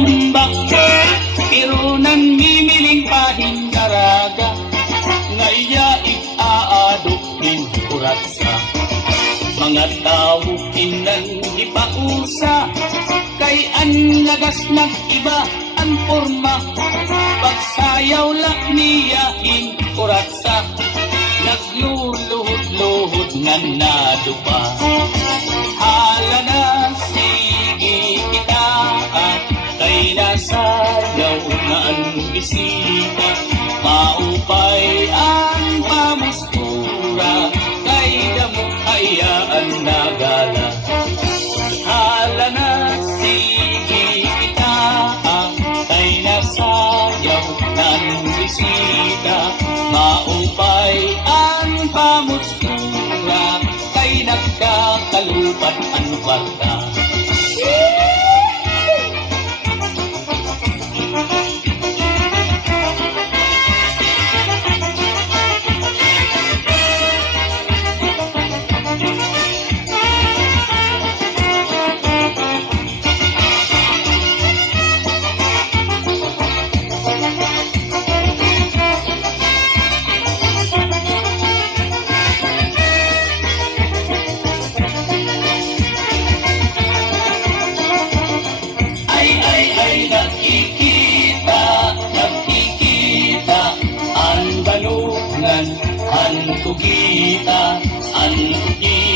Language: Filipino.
tumbak Pero nan mimiling pahindaraga Ngaya ikaadupin kuratsa Mga tao kinan ipausa Kay an lagas nag-iba ang forma Pagsayaw lang niya in kuratsa Nagluluhod-luhod nga nadupa ang Maupay ang pamustura kay damo hayaan na gala. Hala na sige kita at kay nasayaw na ang bisita. Maupay ang pamustura kay nagkakalupat ang bata ang kugita Ang kugita,